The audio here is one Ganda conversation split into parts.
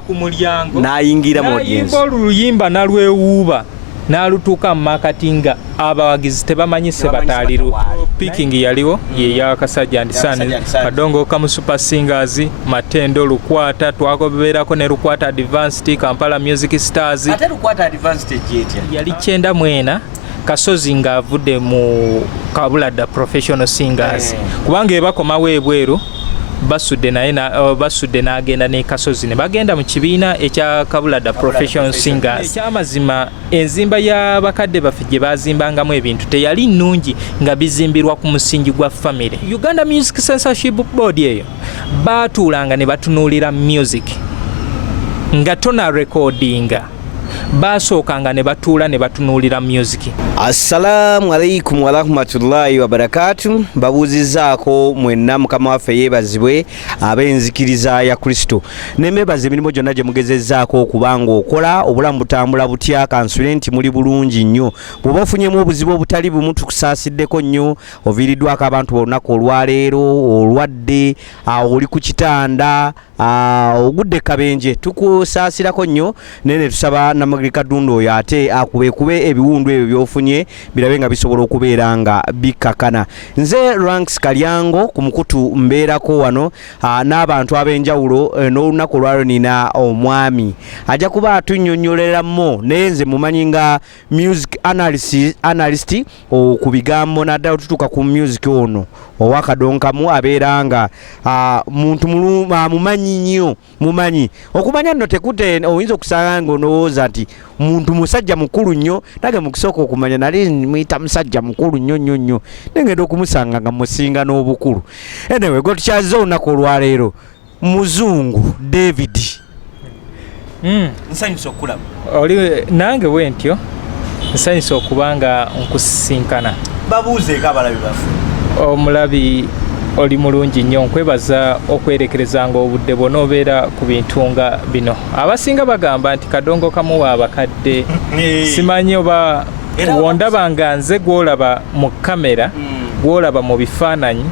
ku mulyango nayingira mu audience oluyimba nalwewuuba nalutuuka mu makatinga abawagizi tebamanyi Sebata picking yaliwo ye yakasajja ndisane Kadongo Kamu super singers Matendo Lukwata twagoberako ne Lukwata advanced Kampala music stars ate Lukwata advanced jetya yali kyenda mwena Kasozi nga avudde mu Kabulada professional singers kubanga ebakomawo ebweru Basudde n'agenda ne Kasozi ne bagenda mu kibiina ekya Kabulada professional singers. Ekyamazima enzimba y'abakadde baffe gye bazimbangamu ebintu teyali nnungi nga bizimbirwa ku musingi gwa family. Uganda Music Censorship Board eyo baatuulanga ne batunuulira music nga tona recordinga basookanga ne batuula ne batunuulira music. Assalamu alaikum wa rahmatullahi wa barakatuh. Babuuzizaako mwenna mukama waffe yeebazibwe ab'enzikiriza ya Kristo. Nemebaza emirimu gyonna gye mugezezzaako okubanga okola obulamu butambula butya kansule nti muli bulungi nnyo. Bw'oba ofunyemu obuzibu obutali bumu tukusaasiddeko nnyo oviiriddwako abantu olunaku olwaleero olwadde oli ku kitanda ogudde kabenje tukusaasirako nnyo nene tusaba Namirimu Kadundu oyo ate akubekube ebiwundu ebyo byofunye birabe nga bisobola okubeera nga bikakana. Nze Ranks Kalyango ku mukutu mbeerako wano n'abantu ab'enjawulo n'olunaku olwalwo nina omwami ajja kuba atunnyonnyoleramu naye nze mumanyi nga music analyst ku bigambo naddala tutuuka ku music ono owa Kadongo abeera nga muntu mumanyi nnyo mumanyi okumanya nno tekute oyinza okusanga ng'onowooza nti muntu musajja mukulu nnyo nage mukisooka okumanya nali muyita musajja mukulu nnyo nengenda okumusanga nga musinga n'obukulu. Anyway gwe tukyaziza olunaku olwaleero Muzungu David nsanyusa okulaba oli nange bwentyo nsanyusa okubanga nkusisinkana babuuzeeko abalabi baffe omulabi oli mulungi nnyo nkwebaza okwerekerezanga obudde bwonna obeera ku bintu nga bino. Abasinga bagamba nti Kadongo Kamu wa bakadde simanyi oba wondaba nga nze gwolaba mu kamera gwolaba mu bifaananyi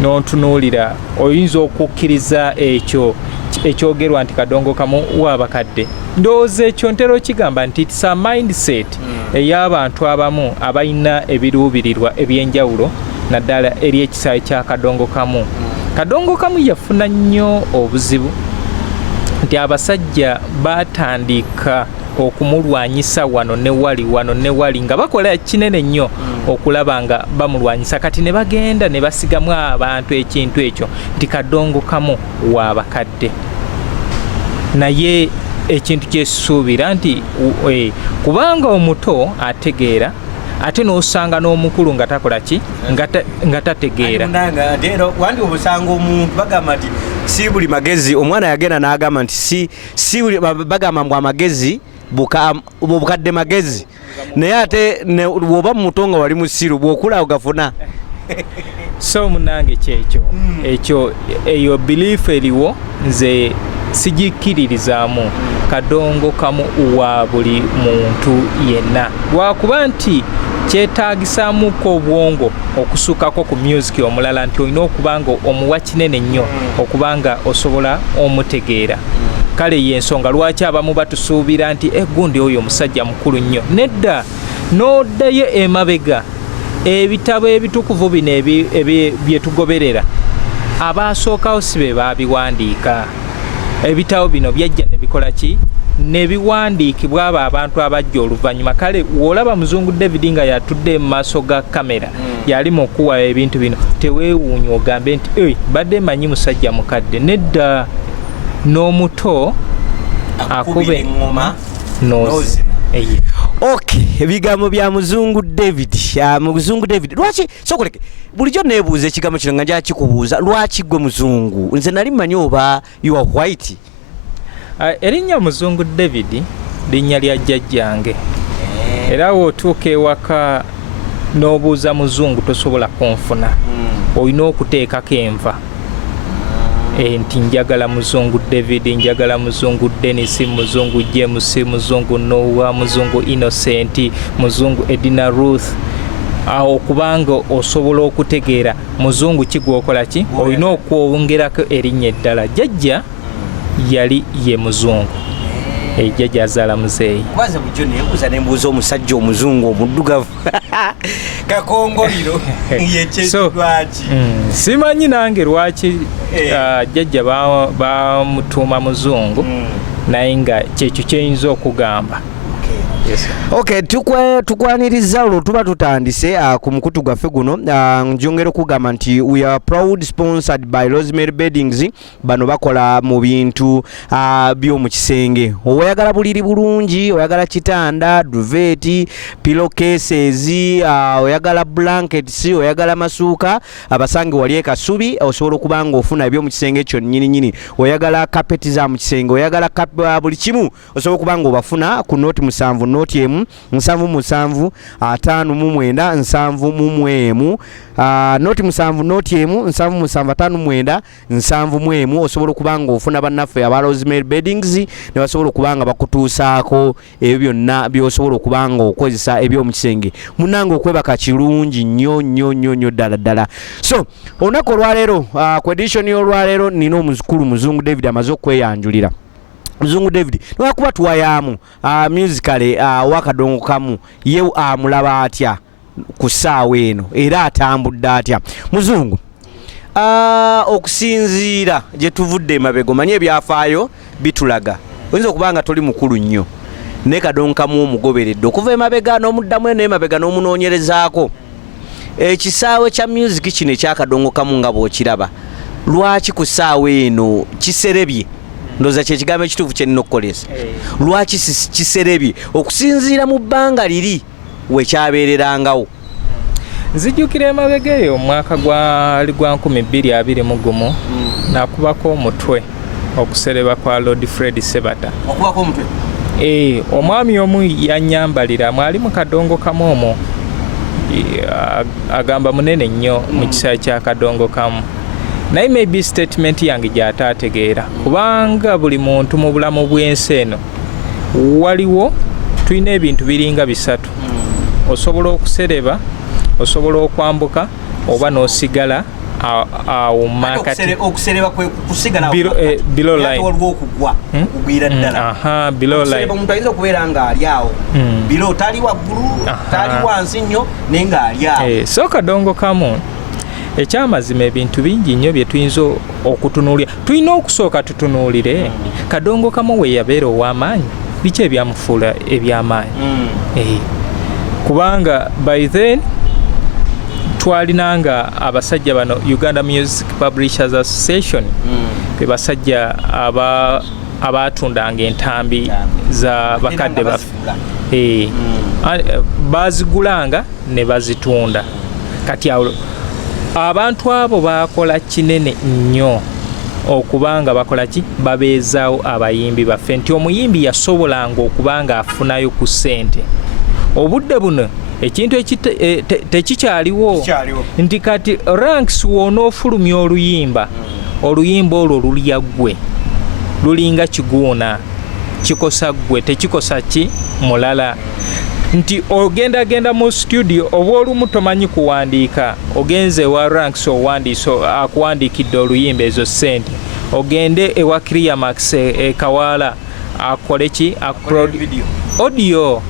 n'ontunuulira oyinza okukkiriza ekyo ekyogerwa nti Kadongo Kamu wa bakadde. Ndowooza ekyo ntera okigamba nti it's a mindset ey'abantu abamu abalina ebiruubirirwa eby'enjawulo naddala eri ekisaawe kya Kadongo Kamu. Kadongo Kamu yafuna nnyo obuzibu nti abasajja batandika okumulwanyisa wano ne wali nga bakola kinene nnyo okulaba nga bamulwanyisa kati ne bagenda ne basigamu abantu ekintu ekyo nti Kadongo Kamu wa bakadde. Naye ekintu kyesuubira nti kubanga omuto ategeera ate n'osanga n'omukulu nga takola ki nga tategeera. Wandi obusanga omuntu bagamba nti si buli magezi omwana yagenda n'agamba nti si buli bagamba mbu amagezi bukadde magezi naye ate bw'oba mutonga wali musiru bw'okula ogafuna. So munange ekyo eyo belief eriwo nze sigikkiririzaamu. Kadongo Kamu wa buli muntu yenna lwakuba nti kyetaagisaamuko obwongo okusukako ku music omulala nti olina okubanga omuwa kinene nnyo okubanga osobola omutegeera. Kale y'ensonga lwaki abamu batusuubira nti gundi oyo omusajja mukulu nnyo. Nedda n'oddayo emabega ebitabo ebitukuvu bino bye tugoberera abaasookawo si be baabiwandiika. Ebitabo bino byajja ne bikola ki ne biwandiikibwa abo abantu abajja oluvannyuma. Kale w'olaba Muzungu David nga yatudde mu maaso ga kamera yali mu kuwa ebintu bino teweewuunya ogambe nti badde manyi musajja mukadde. Nedda n'omuto akube engoma nozi. Okay, ebigambo bya Muzungu David. Muzungu David lwaki sokoleke bulijjo neebuuza ekigambo kino nga njala kikubuuza lwaki gwe muzungu? Nze nali mmanyi oba you are white. Erinnya Muzungu David linnya lya jjajjange era wootuuka ewaka n'obuuza muzungu tosobola kunfuna olina okuteekako enva nti njagala Muzungu David, njagala Muzungu Dennis, Muzungu James, Muzungu Noah, Muzungu Innocent, Muzungu Edina Ruth. Aho kubanga osobola okutegeera muzungu kigwokola ki olina okwongerako erinnya eddala. Jjajja yali ye muzungu ejjajja azaala muzeeyi. Kwaza bujjo neebuuza nembuuza omusajja omuzungu omuddugavu kakongoliro lwaki simanyi nange lwaki jjajja bamutuuma muzungu naye nga kyekyo kyeyinza okugamba. Okay, tukwaniriza olwo tuba tutandise ku mukutu gwaffe guno. Njongera okugamba nti we are proud sponsored by Rosemary Beddings. Bano bakola mu bintu by'omu kisenge. Oyagala buliri bulungi, oyagala kitanda, duvet, pillow cases, oyagala blankets, oyagala masuuka, abasange wali ekasubi osobola okubanga ofuna eby'omu kisenge kyo nnyini. Oyagala carpet za mu kisenge, oyagala buli kimu osobola okubanga obafuna ku noti 7 noti emu 7 5 7 noti 7 noti emu 7 5 osobola okubanga ofuna bannaffe aba Rosemary Beddings ne basobola okubanga bakutuusaako ebyo byonna by'osobola okubanga okozesa eby'omu kisenge. Munnange okwebaka kirungi nnyo ddala. So olunaku olwaleero ku edition y'olwaleero nina omuzukulu muzungu David amaze okweyanjulira. Muzungu David nwakuba tuwayaamu musically wa Kadongo Kamu ye amulaba atya ku ssaawa eno era atambudde atya muzungu? Okusinziira gye tuvudde emabega omanyi ebyafaayo bitulaga oyinza okubanga toli mukulu nnyo ne Kadongo Kamu omugoberedde okuva emabega n'omuddamu eno emabega n'omunoonyerezaako ekisaawe kya music kino ekya Kadongo Kamu nga bw'okiraba lwaki ku ssaawa eno kiserebye? Ndoza kye kigambo ekituufu kye nnina okukolesa. Lwaki kiserebye okusinziira mu bbanga liri wekyabeererangawo? Nzijjukira emabega eyo omwaka gwali gwa 2021 nakubako omutwe okusereba kwa Lord Fred Sebata. Okubako omutwe? Omwami omu yannyambalira mwali mu Kadongo Kamu omwo agamba munene nnyo mu kisaawe kya Kadongo Kamu. Naye maybe statement yange gy'ataategeera kubanga buli muntu mu bulamu bw'ensi eno waliwo tulina ebintu biringa bisatu. Osobola okusereba, osobola okwambuka oba n'osigala awo makati. Okusereba kwe kusigala below line. Waliwo okugwa okugwira ddala. Below line. Omuntu ayinza okubeera ng'ali awo. Below tali waggulu, tali wansi nnyo naye ng'ali awo. So Kadongo Kamu ekyamazima ebintu bingi nnyo bye tuyinza okutunuulira. Tulina okusooka tutunuulire Kadongo Kamu we yabeera ow'amaanyi biki ebyamufuula eby'amaanyi. Kubanga by then twalinanga abasajja bano Uganda Music Publishers Association be basajja abatundanga entambi za bakadde baffe. Bazigulanga ne bazitunda. Kati awo abantu abo bakola kinene nnyo okubanga bakola ki babeezaawo abayimbi baffe nti omuyimbi yasobolanga okubanga afunayo ku ssente. Obudde buno ekintu tekikyaliwo nti kati ranks woonoofulumya oluyimba olwo lulya ggwe lulinga kiguuna kikosa ggwe tekikosa ki mulala. Nti ogenda mu studio oba olumu tomanyi kuwandiika ogenze wa ranks akuwandiikidde oluyimba ezo ssente ogende ewa Climax Kawala akole ki audio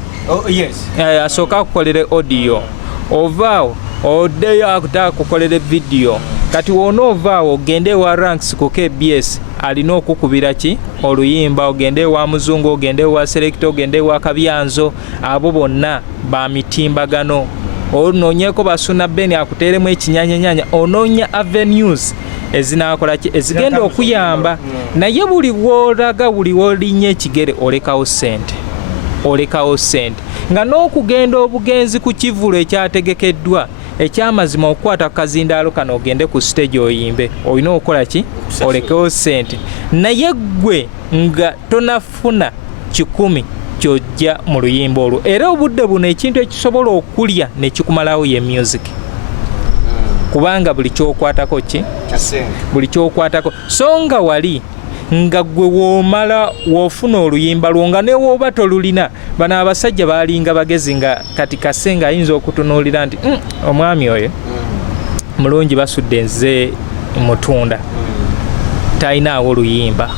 asooka akukolere audio ovaawo oddeyo akukolere video kati wonoovaawo ogende ewa ranks ku KBS alina okukubira ki oluyimba ogende ewa muzungu ogende ewa selector ogende ewa kabyanzo abo bonna ba mitimbagano onoonyeko Basuna Beni akuteeremu ekinyanyanyanya onoonya avenues ezinakola ki ezigenda okuyamba naye buli wolaga buli wolinnya ekigere olekawo ssente nga n'okugenda obugenzi ku kivulo ekyategekeddwa ekyamazima okukwata kazindaalo kano ogende ku stage oyimbe olina okukola ki olekewo ssente naye ggwe nga tonafuna 10 kyojja mu luyimba olwo era obudde buno ekintu ekisobola okulya ne kikumalawo ye music kubanga buli kyokwatako ki buli kyokwatako so nga wali nga gwe woomala woofuna oluyimba lwo nga ne wooba tolulina bano abasajja baalinga bagezi nga kati kasenga ayinza okutunuulira nti omwami oyo mulungi Basudde nze mutunda talina awo oluyimba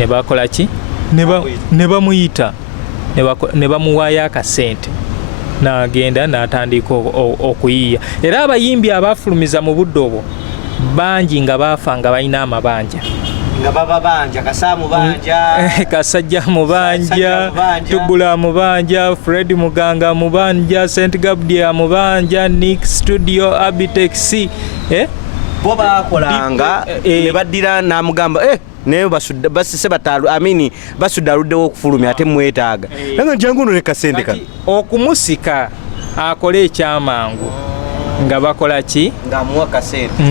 ne bakola ki ne bamuyita ne bamuwaayo akasente n'agenda n'atandika okuyiiya. Era abayimbi abafulumiza mu budde obwo bangi nga baafa nga balina amabanja nga baba banja Kasaamu banja Kasajja mubanja Tugula mubanja Fred Muganga mubanja St Gabriel mubanja Nick Studio Abitex bo bakolanga ne baddira n'amugamba naye Basudde Sebata Basudde aluddewo okufulumya ate mwetaaga nanga njangu no ne kasente kano okumusika akole ekyamangu nga bakola ki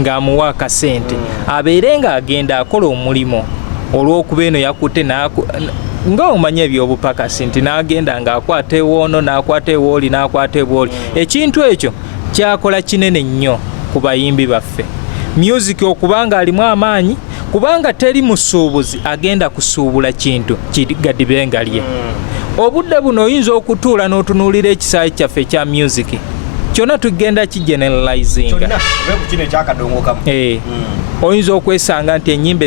ng'amuwa akasente abeere ng'agenda akola omulimo olw'okuba eno yakutte nga omanya ebyobupakasi nti n'agenda ng'akwata ewoono n'akwata ewooli n'akwata ewooli. Ekintu ekyo kyakola kinene nnyo ku bayimbi baffe. Music okubanga alimu amaanyi, kubanga teri musuubuzi agenda kusuubula kintu kigaddibenga lye. Obudde buno oyinza okutuula n'otunuulira ekisaayi kyaffe ekya music kyonna tugenda kigeneralizinga. Oyinza okwesanga nti ennyimba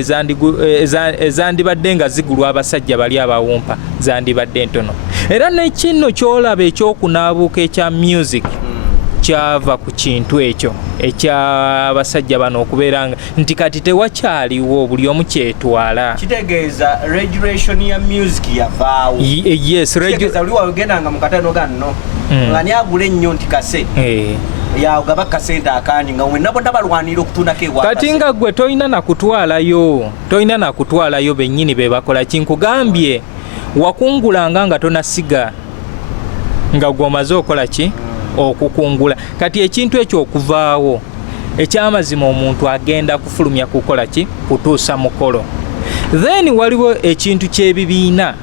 ezandibadde nga zigulwa abasajja bali abawumpa zandibadde ntono. Era n'ekinno kyolaba ekyokunaabuuka ekya music kyava ku kintu ekyo ekyabasajja bano okubeera nti kati tewakyaliwo buli omu kyetwala. Kitegeeza regulation ya music yavaawo. Yes, kitegeeza oli wagendanga mu katano ganno nga nyagula ennyo nti kase yagaba kasente akandi nga mwenna bonna balwanira okutundako ewa kati nga gwe tolina nakutwalayo bennyini be bakola kinkugambye wakungulanga nga tonasiga nga gwomaze okola ki okukungula. Kati ekintu ekyo okuvaawo ekyamazima omuntu agenda kufulumya kukola ki kutuusa mukolo. Then waliwo ekintu ky'ebibiina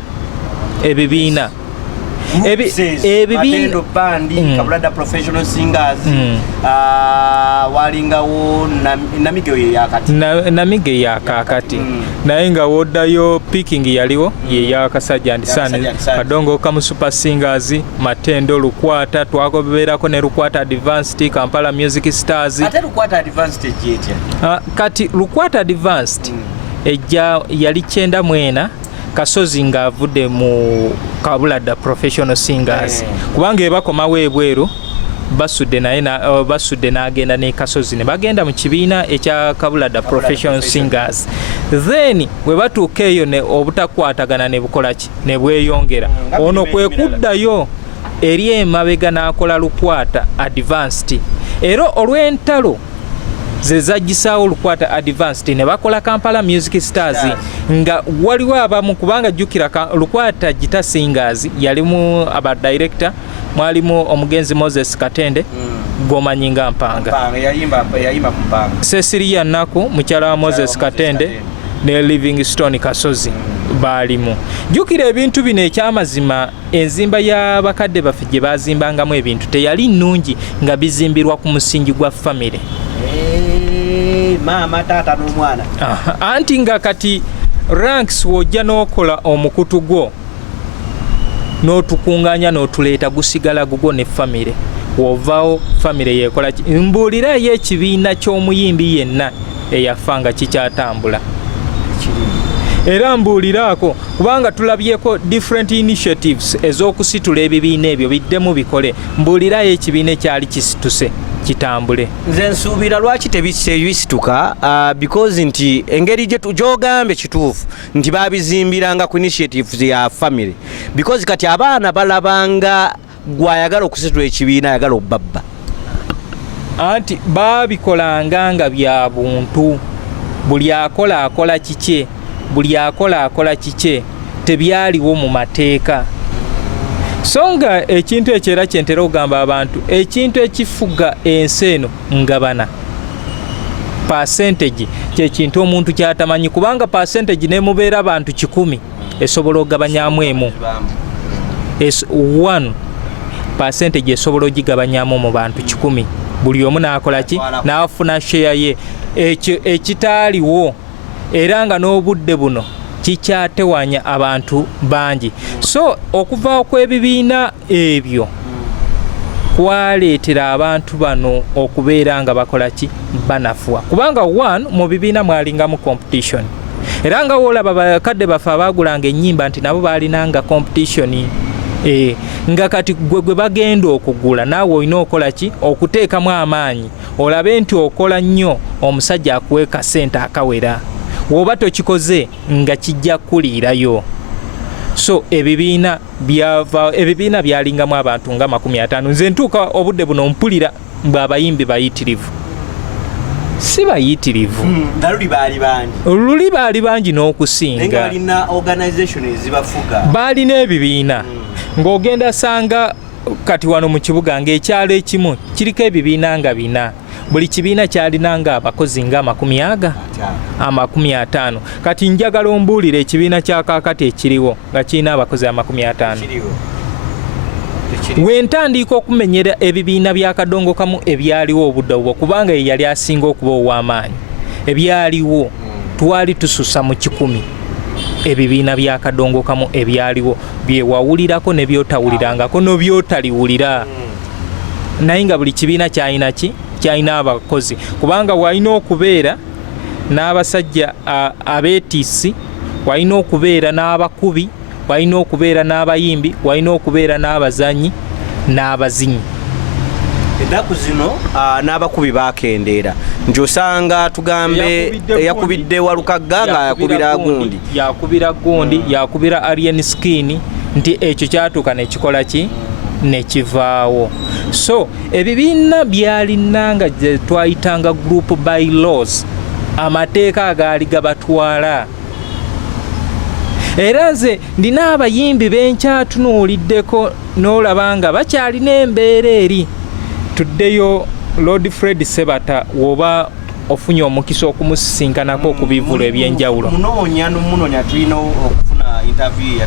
ebibiina Matendo Bandi Kabanda professional singers walingawo namige yakakati naye nga woddayo picking yaliwo ye yakasajja ndisani Kadongo Kamu super singers Matendo Lukwata twagoberako ne Lukwata advanced Kampala music stars ate Lukwata advanced jetya kati Lukwata advanced ejja yali 9 Kasozi nga avudde mu Kabulada professional singers kubanga ebakomawo ebweru Basudde n'agenda ne Kasozi ne bagenda mu kibiina ekya Kabulada professional singers. Then we batuuka eyo ne obutakwatagana ne bukola ki ne bweyongera ono kwe kuddayo eri emabega n'akola Lukwata advanced. Era olw'entalo ze zajjisaawo Lukwata advanced ne bakola Kampala music stars nga waliwo abamu kubanga jjukira Lukwata gita singers yalimu aba director mwalimu omugenzi Moses Katende gomanyinga mpanga yayimba mpanga Cecilia Naku mukyala wa Moses Katende ne Livingstone Kasozi balimu. Jjukira ebintu bino ekyamazima enzimba y'abakadde baffe gye bazimbangamu ebintu teyali nnungi nga bizimbirwa ku musingi gwa family. Mama tata n'omwana anti nga kati ranks wojja n'okola omukutu gwo n'otukunganya n'otuleeta gusigala gugwo ne family wovaawo family yekola mbuulira y'ekibiina ky'omuyimbi yenna eyafanga kikyatambula era mbuuliraako kubanga tulabyeko different initiatives ez'okusitula ebibiina ebyo biddemu bikole mbuulirayo ekibiina ekyali kisituse kitambule. Nze nsuubira lwaki tebisituka because nti engeri gy'ogambye kituufu nti babizimbiranga ku initiatives ya family because kati abaana balabanga gwayagala okusitula ekibiina ayagala obbabba anti babikolanga nga bya buntu buli akola kike buli akola kike tebyaliwo mu mateeka. So nga ekintu ekyera kyentera okugamba abantu ekintu ekifuga ensi eno ngabana percentage kyekintu omuntu kyatamanyi kubanga percentage nemubeera abantu 10 esobola okugabanyamu emu 1% esobola ogigabanyamu mu bantu 10 buli omu n'akola ki n'afuna share ye ekitaaliwo era nga n'obudde buno kikyatewanya abantu bangi. So okuva kw'ebibiina ebyo kwaleetera abantu bano okubeera nga bakola ki banafuwa kubanga one mu bibiina mwalingamu competition era nga olaba bakadde baffe abagulanga ennyimba nti nabo baalinanga competition nga kati gwe bagenda okugula naawe olina okola ki okuteekamu amaanyi olabe nti okola nnyo omusajja akuwe kasente akawera woba tokikoze nga kijja kuliirayo. So ebibiina byalingamu abantu nga 50. Nze ntuuka obudde buno mpulira bw'abayimbi bayitirivu si bayitirivu luli baali bangi n'okusinga baalina ebibiina ng'ogenda sanga kati wano mu kibuga ng'ekyalo ekimu kiriko ebibiina nga 4 buli kibiina kyalinanga abakozi nga 50. Kati njagala ombuulire ekibiina kya kaakati ekiriwo nga kirina abakozi 50. Wentandika okumenyera ebibiina bya Kadongo Kamu ebyaliwo obudde obwo kubanga ye yali asinga okuba ow'amaanyi ebyaliwo twali tususa mu 10 ebibiina bya Kadongo Kamu ebyaliwo byewawulirako ne byotawulirangako n'byotaliwulira naye nga buli kibiina kyalina abakozi kubanga walina okubeera n'abasajja abeetiisi walina okubeera n'abakubi walina okubeera n'abayimbi walina okubeera n'abazanyi n'abazinyi. Ennaku zino n'abakubi bakendeera nti osanga tugambe yakubidde Walukagga nga yakubira gundi yakubira alien skin nti ekyo kyatuuka nekikola ki nekivaawo. So ebibiina byalinanga gye twayitanga group by laws amateeka agaali gabatwala era nze ndina abayimbi benkyatunuuliddeko n'olaba nga bakyalina embeera eri. Tuddeyo Lord Fred Sebata woba ofunye omukisa okumusisinkanako ku bivulu ebyenjawulo munoonya tulina okufuna interview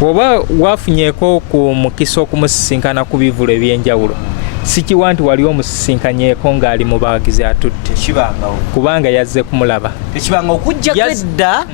woba wafunyeeko ku mukisa okumusisinkana ku bivulu ebyenjawulo sikiwa nti wali omusisinkanyeeko ng'ali mu bawagizi atudde kubanga yazze kumulaba tekibanga okujja kedda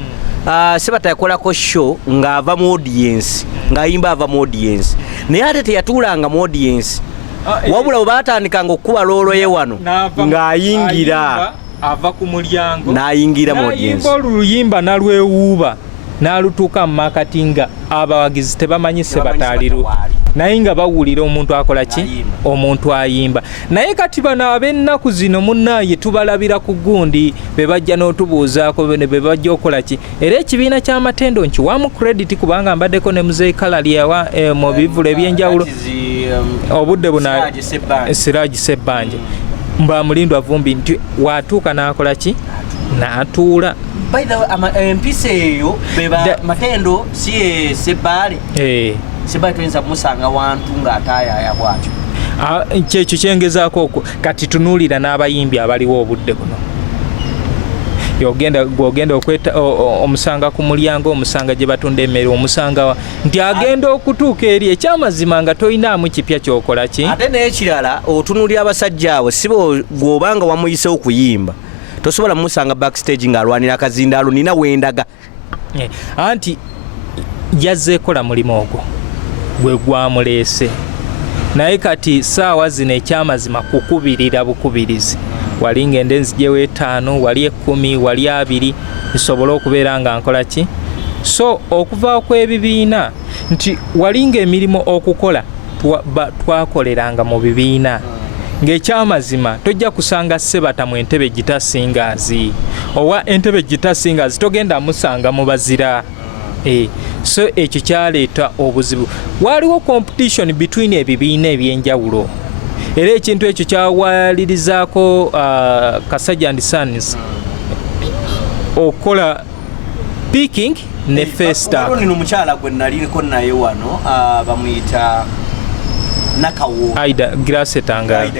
Sebata yakolako show ng'ava mu audience ng'ayimba ava mu audience naye ate teyatuulanga mu audience wabula bwe baatandikanga okukuba loolo ye wano ng'ayingira ava ku mulyango n'ayingira mu audience oluyimba nalwewuuba n'alutuuka mu makati nga abawagizi tebamanyi Sebata aliru naye nga bawulira omuntu akola ki omuntu ayimba. Naye kati bano ab'ennaku zino munnaaye tubalabira ku gundi be bajja n'otubuuzaako be bajja okola ki era ekibiina ky'amatendo nkiwamu credit kubanga mbaddeko ne muzeeyi Kalaliyawa mu bivulu ebyenjawulo obudde buna Siragi Sebbanje mba mulindwa vumbi nti watuuka n'akola ki n'atuula. By the way, empisa eyo beba matendo si Sebbaale Sebbaale tuyinza musanga wantu ng'ataayaya bwatyo kyekyo kyengezaako okwo kati tunuulira n'abayimbi abaliwo obudde buno gwogenda okweta omusanga ku mulyango omusanga gye batunda emmere omusanga nti agenda okutuuka eri ekyamazima nga toyinaamu kipya kyokola ki ate n'ekirala otunuulira abasajja abo si bw'obanga wamuyisewo kuyimba tosobola musanga backstage ng'alwanira akazindaalo nina wendaga anti yazzeekola mulimu ogwo gwe gwamuleese naye kati saawa zino ekyamazima kukubirira bukubirizi wali ngende nzijewo 5 wali 10 wali 2 nsobole okubeera nga nkola ki. So okuva kw'ebibiina nti wali ng'emirimu okukola twakoleranga mu bibiina ng'ekyamazima tojja kusanga Sebata mu entebe gitasingaazi owa entebe gitasingaazi togenda musanga mu bazira so ekyo kyaleeta obuzibu. Waliwo competition between ebibiina ebyenjawulo era ekintu ekyo kyawalirizaako Kasajja and Sons okukola picking ne festa. Nino mukyala gwe naliko naye wano bamuyita Nakawo Aida Grace Tangala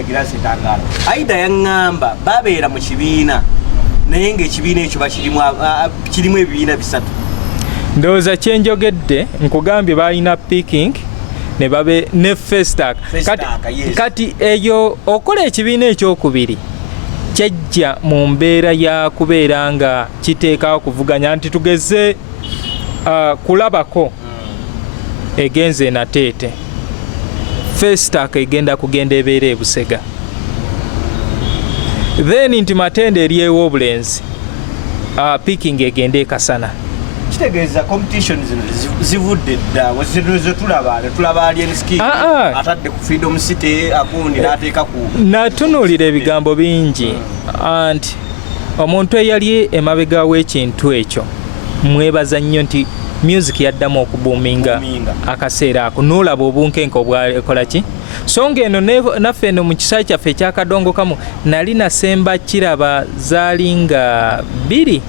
Aida yaŋŋamba babeera mu kibiina naye ng'ekibiina ekyo kirimu ebibiina 3. Ndowooza kyenjogedde nkugambye balina picking ne babe ne festac kati eyo okola ekibiina ekyokubiri kyajja mu mbeera ya kubeera nga kiteekawo kuvuganya nti tugeze kulabako egenze nateete festac egenda kugenda ebeera e Busega then nti matende eryewo obulenzi picking egende kasana kitegeeza competition zino zivudde dda wezinozo tulaba alienski atadde ku Freedom City akundi n'ateeka ku natunuulira ebigambo bingi anti omuntu eyali emabega w'ekintu ekyo mwebaza nnyo nti music yaddamu okubuuminga akaseera ako n'olaba obunkenke obwakola ki so ng'eno naffe eno mu kisayi kyaffe ekya Kadongo Kamu nali nasemba kiraba zaali nga 2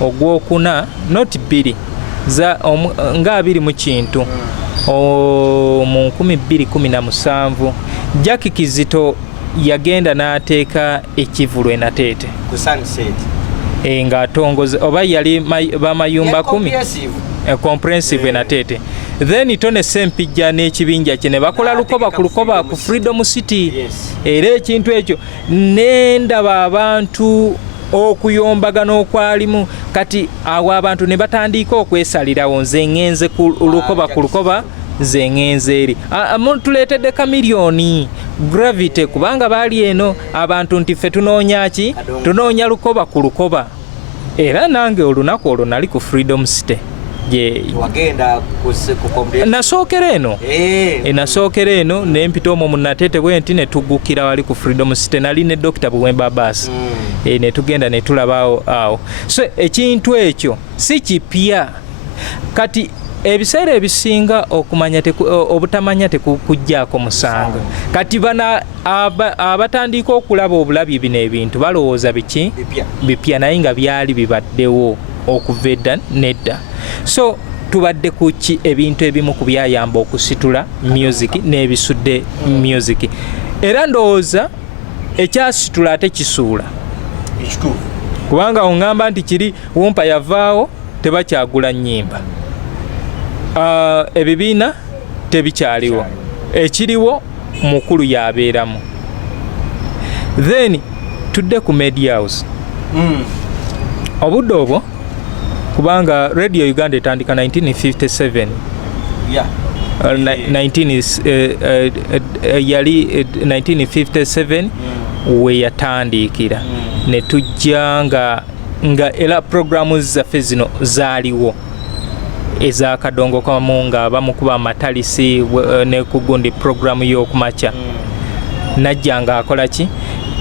ogwokuna not 2 nga 2 mu kintu mu 2017 Jackie Kizito yagenda n'ateeka ekivulu enateete ku Sunset nga atongoze oba yali bamayumba 10 comprehensive enateete then Tone Sempijja n'ekibinja kye ne bakola lukoba ku lukoba ku Freedom City era ekintu ekyo nendaba abantu okuyombagana okwalimu kati awo abantu ne batandika okwesalirawo nze ngenze ku lukoba nze ngenze eri tuleetedde kamiliyoni gravity kubanga baali eno abantu nti ffe tunoonya ki tunoonya lukoba ku lukoba era nange olunaku olwo nali ku Freedom City wagenda nasookera eno nempita omwo munateete bwenti ne tuggukira wali ku Freedom City nali ne Dr. Buwemba Bass ne tugenda ne tulabaawo awo so ekintu ekyo si kipya kati ebiseera ebisinga okumanya obutamanya tekujjaako musanga kati bana abatandika okulaba obulabi bino ebintu balowooza biki bipya naye nga byali bibaddewo okuva edda nedda so tubadde ku ki ebintu ebimu ku byayamba okusitula music n'ebisudde music era ndowooza ekyasitula ate kisuula kubanga oŋŋamba nti kiri wumpa yavaawo tebakyagula nnyimba ebibiina tebikyaliwo ekiriwo mukulu yabeeramu then tudde ku media house obudde obwo kubanga Radio Uganda etandika 1957 yali 1957 we yatandikira ne tujja nga era programu zaffe zino zaaliwo eza Kadongo Kamu nga bamukuba matalisi ne kugundi programu y'okumakya najja nga akola ki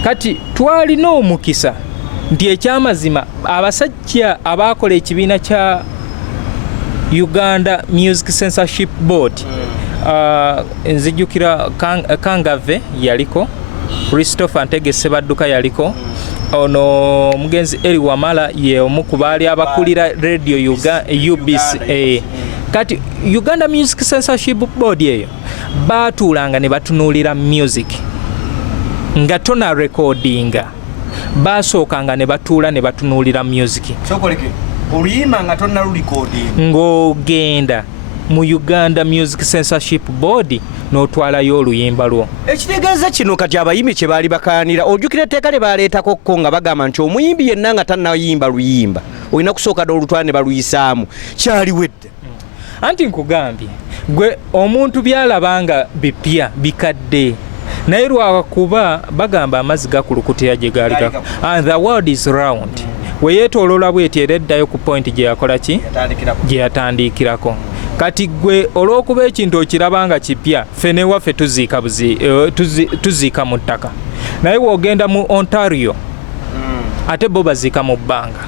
kati twalina omukisa nti ekyamazima abasajja abakola ekibiina kya Uganda Music Censorship Board nzijukira Kangave yaliko Christopher Ntege Ssebadduka yaliko ono mugenzi Eri Wamala ye omukubaali abakulira radio UBC kati Uganda Music Censorship Board eyo baatuulanga ne batunuulira music nga tona recordinga basookanga ne batuula ne batunuulira music oluyima nga tonna lulicording ng'ogenda mu Uganda Music Censorship Board n'otwalayo oluyimba lwo ekitegeeza kino kati abayimbi kye baali bakaanira ojjukira etteeka lye baaleetako ko nga bagamba nti omuyimbi yenna nga tannayimba luyimba olina kusooka olutwala ne baluyisaamu kyaliwo edda anti nkugambye gwe omuntu byalabanga bipya bikadde naye lwakuba bagamba amazzi gakulukutira gye galiko and the world is round weyeetooloola bweti era eddayo ku point gye yakola ki gye yatandikirako kati gwe olw'okuba ekintu okirabanga kipya ffe newaffe tuziika mu ttaka naye w'ogenda mu Ontario ate bo baziika mu bbanga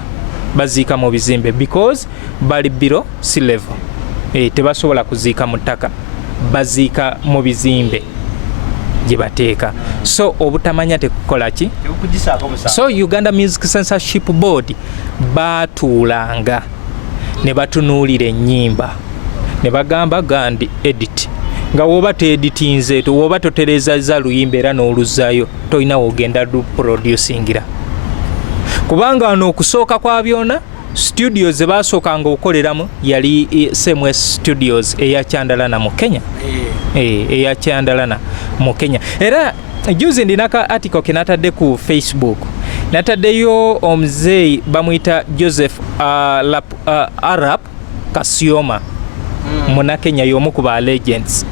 baziika mu bizimbe because bali below sea level tebasobola kuziika mu ttaka baziika mu bizimbe gye bateeka so obutamanya tekukola ki so Uganda Music Censorship Board baatuulanga ne batunuulira ennyimba ne bagamba gandi edit nga woba teeditinze woba totereza luyimba era n'oluzaayo tolina wogenda luproducingira kubanga ano okusooka kwa byonna studios ze basookanga okukoleramu yali SMS Studios eya Kyandalana mu Kenya eya Kyandalana mu Kenya era juzi ndinaka article kenatadde ku Facebook nataddeyo omuzeeyi bamuyita Joseph Arap Kasioma muna Kenya y'omu ku ba legends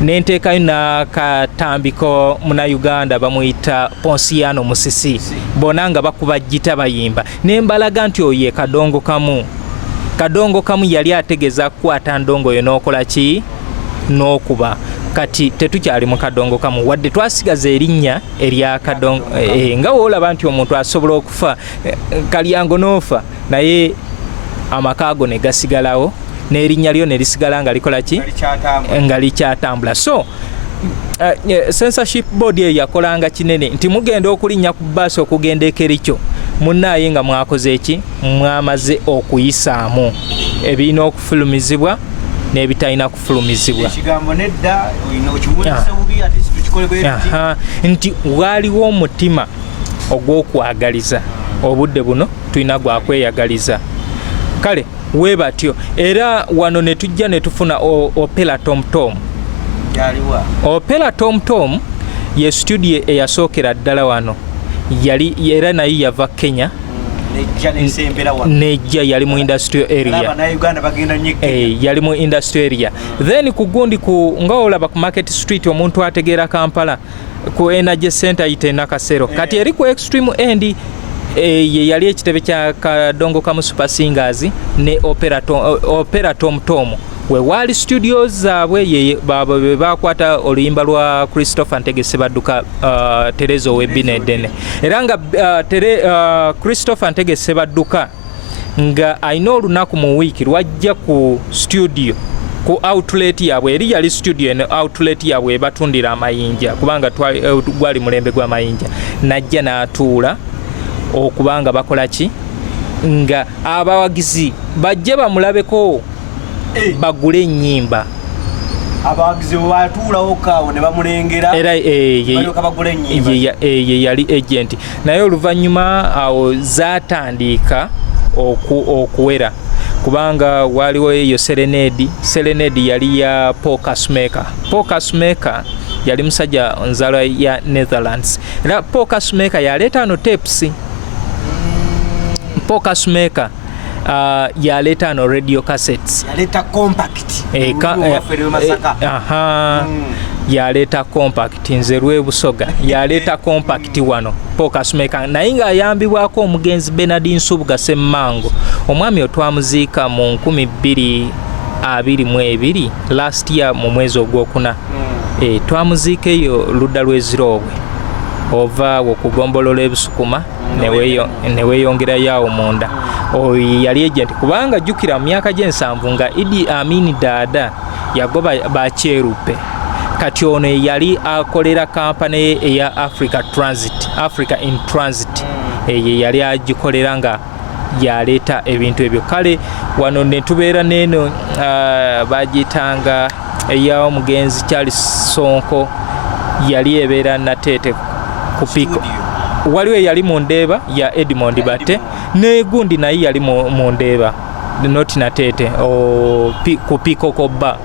nenteekayo n'akatambiko Munnayuganda bamuyita Ponsiano Musisi bona nga bakuba jjita bayimba nembalaga nti oyo ye Kadongo Kamu. Kadongo Kamu yali ategeeza kukwata ndongo yo n'okola ki n'okuba. Kati tetukyali mu Kadongo Kamu wadde twasigaza erinnya erya Kadongo nga woolaba nti omuntu asobola okufa kalyango n'ofa naye amakaago ne gasigalawo n'erinnya lyo ne lisigala nga likola ki nga likyatambula. So censorship board eyo yakolanga kinene nti mugenda okulinnya ku bbaasi okugenda Kericho munnaaye nga mwakoze eki mwamaze okuyisaamu ebirina okufulumizibwa n'ebitalina kufulumizibwa. Ekigambo nedda olina okiwulisa bubi ate tukikole bwe tuti nti waaliwo omutima ogw'okwagaliza obudde buno tulina gwakweyagaliza. Kale we batyo era wano ne tujja ne tufuna Opera Tom Tom. Opera Tom Tom ye studio eyasookera ddala wano yali era naye yava Kenya nejja yali mu industrial area yali mu industrial area then ku gundi nga olaba ku Market Street omuntu ategeera Kampala ku Energy Center yite Nakasero kati eri ku extreme end ye yali ekitebe kya Kadongo Kamu Super Singers ne Opera Tom Tom we wali studios zaabwe ye baba bakwata oluyimba lwa Christopher Ntege Ssebadduka Terezo Webinedene era nga Christopher Ntege Ssebadduka nga ayina olunaku mu wiiki lwajja ku studio ku outlet yabwe eri yali studio ne outlet yabwe batundira amayinja kubanga gwali mulembe gwa mayinja najja n'atuula okubanga bakola ki nga abawagizi bajje bamulabeko bagule ennyimba abawagizi batuulawo kaawo ne bamulengera era ye yali agent naye oluvannyuma awo zaatandika okuwera kubanga waliwo eyo Serenade yali ya Paul Kasmaker yali musajja nzalo ya Netherlands era Paul Kasmaker yaleeta ano tapes Paul Kasmaker yaleeta ano radio cassettes yaleeta compact yaleeta compact nze Lwebusoga yaleeta compact wano Paul Kasmaker naye nga ayambibwako omugenzi Bernardine Subuga Ssemmango omwami otwamuziika mu 2022 last year mu mwezi ogwokuna twamuziika eyo ludda lw'eziroobwe ova okugombolola ebisukuma neweeyongera yawo munda yali agent kubanga jjukira mu myaka gy'ensanvu nga Idi Amin Dada yagoba bakyerupe kati ono yali akolera kampani eya Africa in Transit ye yali agikolera nga yaleeta ebintu ebyo kale wano ne tubeera n'eno bagitanga eya omugenzi Charles Sonko yali ebeera Nateete kupiko waliwo yali mu ndeeba ya Edmond Bate negundi naye yali mu ndeeba not Nateete kupiko koba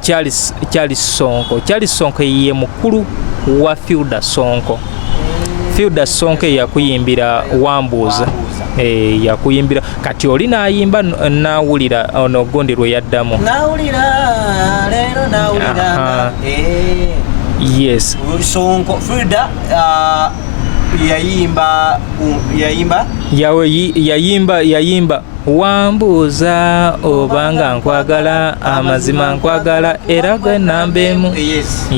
Charles Sonko ye mukulu wa Fielder Sonko yakuyimbira Wambuuza yakuyimbira kati oli n'ayimba n'awulira ono gundi lwe yaddamu yes Sonko Fielder yayimba Wambuuza obanga nkwagala amazima nkwagala era gwe nambemu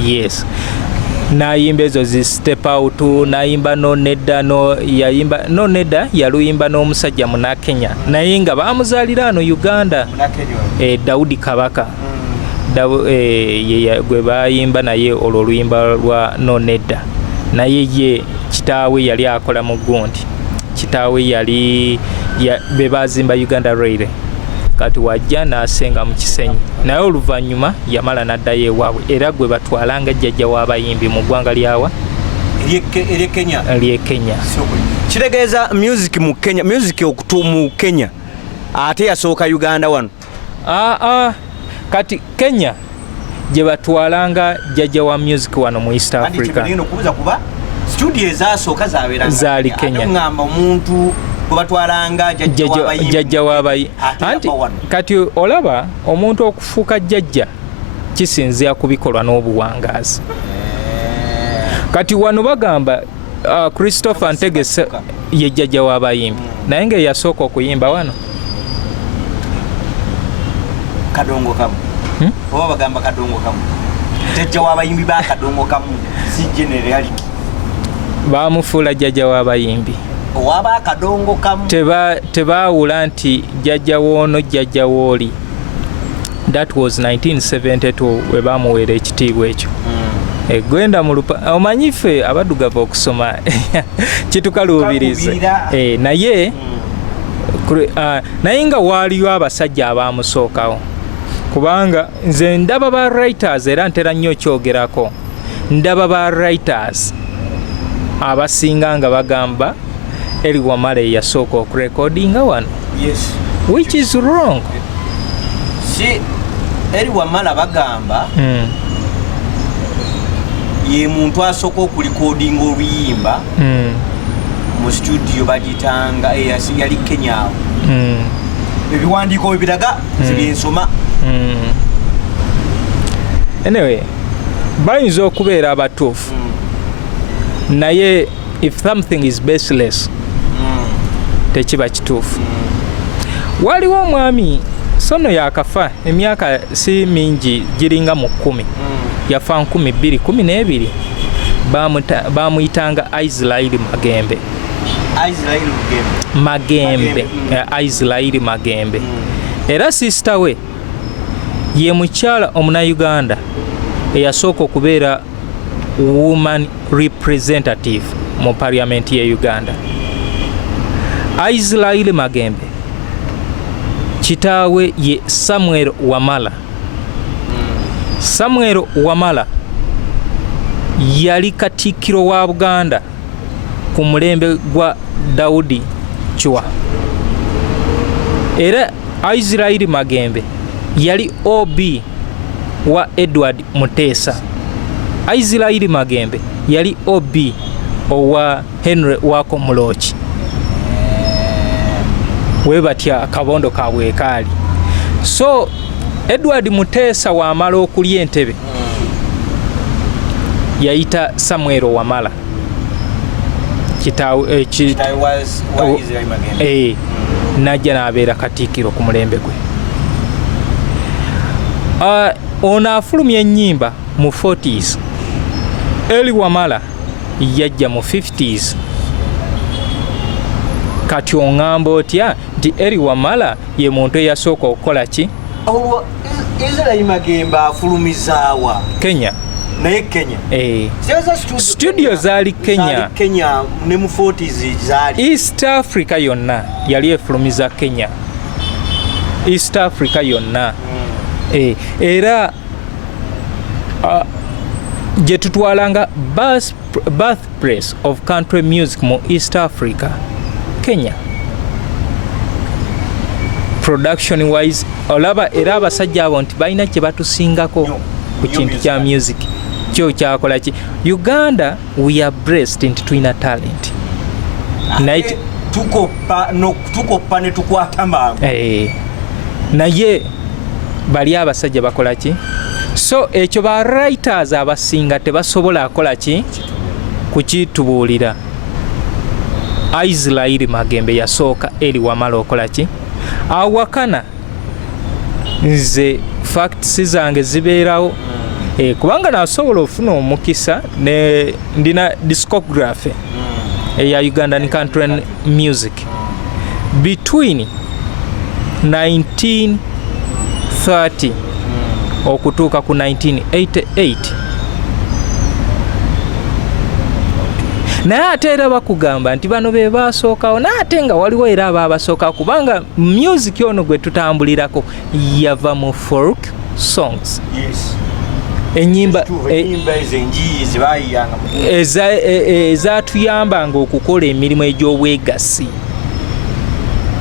yes nayimba ezo zi step out nayimba yayimba nonedda yaluyimba n'omusajja muna Kenya naye nga bamuzaalira ano Uganda Daudi Kabaka gwe bayimba naye olwo oluyimba lwa nonedda naye ye kitaawe yali akola mu gundi kitaawe yali bebazimba Uganda Rail kati wajja n'asenga mu Kisenyi naye oluvannyuma yamala n'addayo ewaabwe era gwe batwalanga jjajja w'abayimbi mu ggwanga lyawa ery'e Kenya kitegeeza music mu Kenya music okutumu Kenya ate yasooka Uganda wano kati Kenya gye batwalanga jjajja wa music wano mu East Africa studio ezasooka zaali Kenya ngamba omuntu batwalanga jjajja w'abayi anti kati olaba omuntu okufuuka jjajja kisinzira kubikolwa n'obuwangaazi. Kati wano bagamba Christopher Ntegese ye jjajja w'abayimbi naye nga yasooka okuyimba wano Kadongo Kamu. Oba bagamba Kadongo Kamu. Jjajja w'abayimbi ba Kadongo Kamu si generality. Baamufuula jjajja w'abayimbi. Owaba Kadongo Kamu. Tebaawula nti jjajja w'ono jjajja w'oli. That was 1972 we baamuweera ekitiibwa ekyo. Gwenda mu lupa omanyi ffe abaddugavu okusoma kitukaluubiriza naye nga waaliyo abasajja abaamusookawo kubanga nze ndaba ba writers era ntera nnyo okyogerako ndaba ba writers abasinga nga bagamba Eri Wamala yasooka okurekodinga wano. Yes. Which is wrong. Si Eri Wamala bagamba ye muntu asooka okulikodinga oluyimba mu studio bagitanga yali Kenya. Ebiwandiiko biraga zibyensoma. Anyway, bayinza okubeera abatuufu naye if something is baseless tekiba kituufu. Waliwo omwami sono yakafa emyaka si mingi giringa mu 10 yafa 2012 bamuyitanga Israeli Magembe era sister we ye mukyala omuna-Uganda eyasooka okubeera woman representative mu parliament ya Uganda. Israeli Magembe kitaawe ye Samuel Wamala yali katikkiro wa Buganda ku mulembe gwa Daudi Chwa. Era Israeli Magembe yali OB wa Edward Muteesa. Israeli Magembe yali OB owa Henry Wako Mulochi. Webatya kabondo kabwekaali. So Edward Muteesa wamala okulya entebe yayita Samuel Wamala kitaawe najja n'abeera katikkiro ku mulembe gwe. Ono afulumya ennyimba mu 40s. Eri Wamala yajja mu 50s. Kati oŋŋamba otya nti Eri Wamala ye muntu eyasooka okukola ki? Israeli Magembe afulumizaawa Kenya. Naye Kenya. Studio zaali Kenya. Kenya ne mu 40s zaali. East Africa yonna yali efulumiza Kenya. East Africa yonna. Era gye tutwalanga birthplace of country music mu East Africa, Kenya. Production wise olaba era abasajja abo nti balina kye batusingako ku kintu kya music kyo kyakola ki. Uganda we are blessed nti tulina talent. Tukopa ne tukwata mangu. Naye bali abasajja bakola ki? So ekyo ba writers abasinga tebasobola akola ki kukitubuulira. Israeli Magembe yasooka Eri Wamala okola ki awakana. Nze facts zange zibeerawo kubanga nasobola ofuna omukisa ne ndina discography eya Ugandan country music between 1930 okutuuka ku 1988. Naye ate era bakugamba nti bano be baasookawo naate nga waliwo era abaabasooka kubanga music ono gwe tutambulirako yava mu folk songs. Yes. Ennyimba ezatuyambanga okukola emirimu egy'obwegassi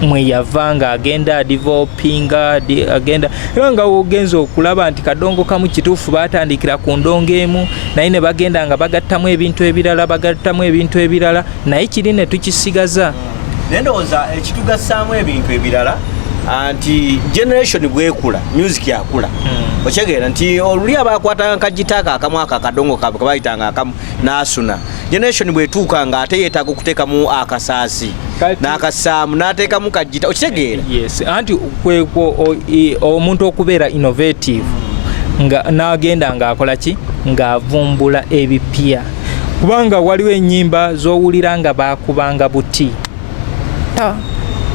mwe yavanga agenda developinga agenda era nga wogenza okulaba nti Kadongo Kamu kituufu baatandikira ku ndongo emu naye ne bagenda nga bagattamu ebintu ebirala naye kiri ne tukisigaza. Nendowooza ekitugassaamu ebintu ebirala anti generation bwekula music yakula okyegera nti oluli abakwata kajitaka akamwaka kadongo kabayitanga akamu nasuna generation bwetuuka nga ate yeetaaga okuteekamu akasaasi n'akasaamu n'ateekamu kajita okyegera yes anti omuntu okubeera innovative nga n'agenda ng'akola ki ng'avumbula ebipya kubanga waliwo ennyimba z'owulira nga baakubanga buti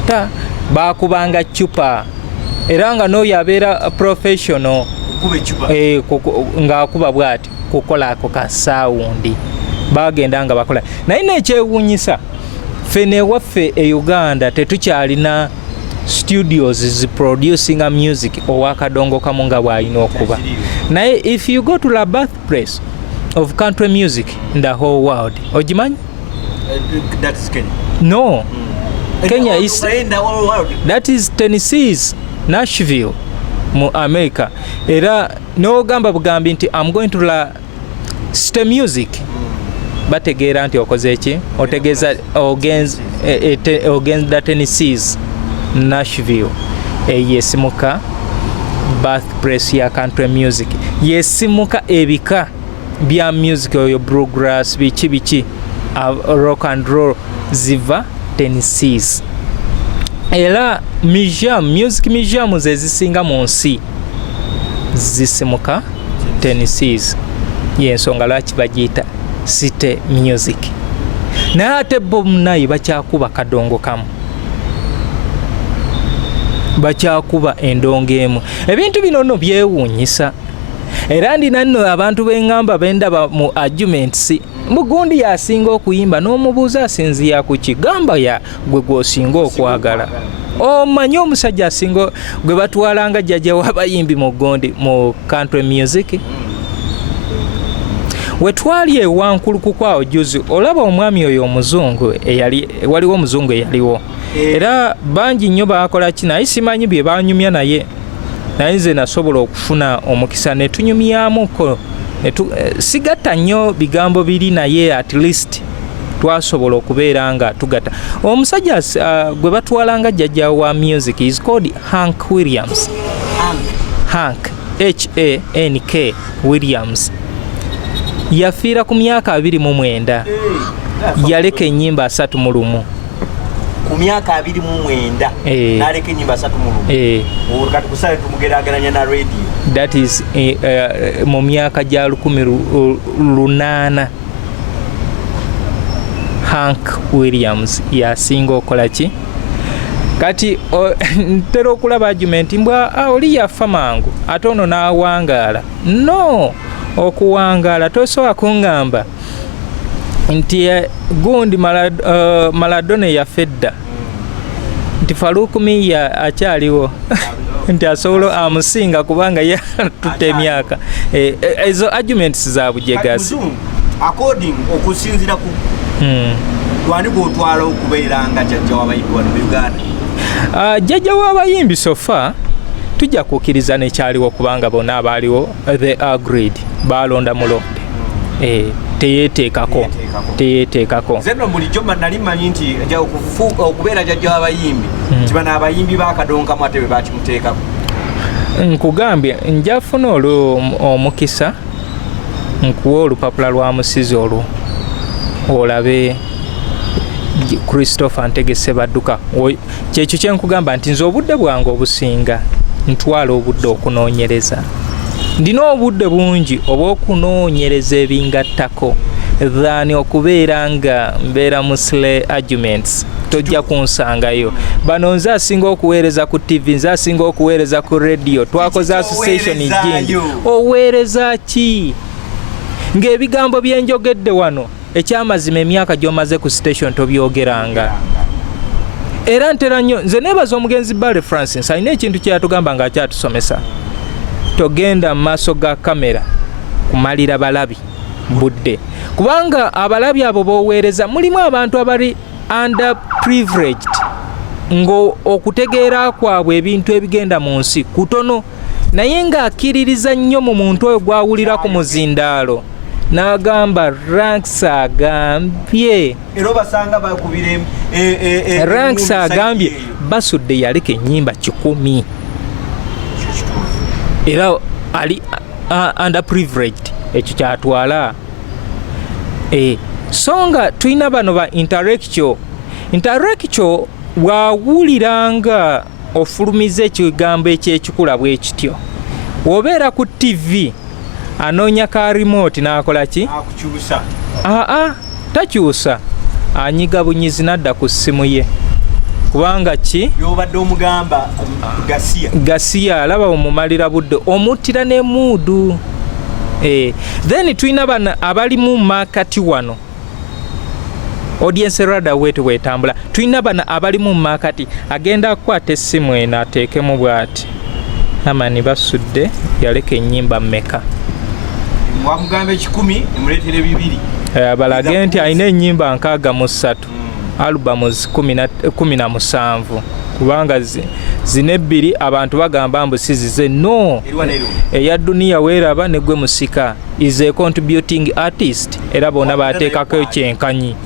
ta baakubanga cupa era nga n'oyo abeera professional ng'akuba bw'ati kukola ako ka saawundi bagenda nga bakola naye nekyewuunyisa fene waffe e Uganda tetukyalina studios ziproducinga music owa Kadongo Kamu nga bw'alina okuba naye if you go to the birthplace of country music in the whole world ogimanyi? That is Kenya. No. Kenya is that is Tennessee's Nashville mu America era n'ogamba bugambi nti I'm going to la state music bategeera nti okoze eki otegeeza ogenza Tennessee's Nashville yesimuka birthplace ya country music yesimuka ebika bya music oyo bluegrass biki rock and roll ziva Tennessee's era music museum zezisinga mu nsi zisimuka Tennessee's yensonga lwaki bagiyita city music naye ate bo munayi bakyakuba Kadongo Kamu bakyakuba endongo emu ebintu bino nno byewuunyisa era ndina nno abantu b'engamba bendaba mu arguments mugundi yasinga okuyimba n'omubuuza asinziira ku kigamba ya gwe gw'osinga okwagala omanyi omusajja asinga gwe batwalanga jjajja w'abayimbi mu gundi mu country music wetwali ewankulukukwao juzi olaba omwami oyo omuzungu waliwo omuzungu eyaliwo era bangi nnyo bakola ki naye simanyi bye banyumya naye nze nasobola okufuna omukisa ne tunyumyamuko sigatta nnyo bigambo biri naye at least twasobola okubeera nga tugata omusajja gwe batwalanga jjajja wa music is called Hank Williams. Hank H-A-N-K Williams yafiira ku myaka 29 yaleka ennyimba 31 ku myaka 29 naleka ennyimba 31 kati kusale tumugeraageranya na radio that is mu myaka gya 1800 Hank Williams yasinga okola ki kati ntera okulaba argument mbwa oli yafa mangu ate ono n'awangaala no okuwangaala tosobola kuŋŋamba nti gundi Maradona yafedda nti Falukmiya akyaliwo nti asobola amusinga kubanga yatutte emyaka ezo arguments za bujegasi according okusinzira ku lwani gwotwala okubeera nga jjajja w'abayimbi wano mu Uganda jjajja w'abayimbi sofa tujja kukkiriza nekyaliwo kubanga bonna abaaliwo the agreed balonda mulonde teyeteekako zeno bulijjo nali mmanyi nti okubeera jjajja w'abayimbi nti bano abayimbi ba Kadongo Kamu ate bwe bakimuteekako nkugambye njafuna omukisa nkuwa olupapula lwa musizi olwo olabe Christopher Ntege Ssebadduka kyekyo kyenkugamba nti nze obudde bwange obusinga ntwala obudde okunoonyereza ndina obudde bungi obw'okunoonyereza ebingattako than okubeera nga mbeera mu sle arguments tojja kunsangayo bano nze asinga okuweereza ku TV nze asinga okuweereza ku radio twakoze association ejjindi oweereza ki ng'ebigambo byenjogedde wano ekyamazima emyaka gy'omaze ku station tobyogeranga era ntera nnyo nze neebaza omugenzi Bale Francis alina ekintu kyeyatugamba nga akyatusomesa togenda mu maaso ga kamera kumalira balabi budde kubanga abalabi abo b'oweereza mulimu abantu abali under privileged ng'okutegeera kwabwe ebintu ebigenda mu nsi kutono naye ng'akkiririza nnyo mu muntu oyo gw'awulira ku muzindaalo n'agamba ranks agambye era obasanga bakubire ranks agambye Basudde yaleka ennyimba 10 era ali underprivileged ekyo kyatwala so nga tulina bano ba intellectual bwawuliranga ofulumiza ekigambo ekyekikula bwe kityo wobeera ku TV anoonya ka remote n'akola ki? Takyusa anyiga bunyizi nadda ku ssimu ye kubanga ki yobadde omugamba gasiya alaba omumalira budde omuttira ne muudu then tulina bano abali mu market wano audience rada wetu wetambula tulina bano abali mu market agenda akwata essimu eno ateekemu bw'ati Herman Basudde yaleka ennyimba mmeka wamugambe 10 emuleetere 2 balage nti alina ennyimba 63 albums 17 kubanga zine 2 abantu bagamba mbu sizize no eya Dunia Weeraba ne gwe musika is a contributing artist era bona bateekako kyenkanyi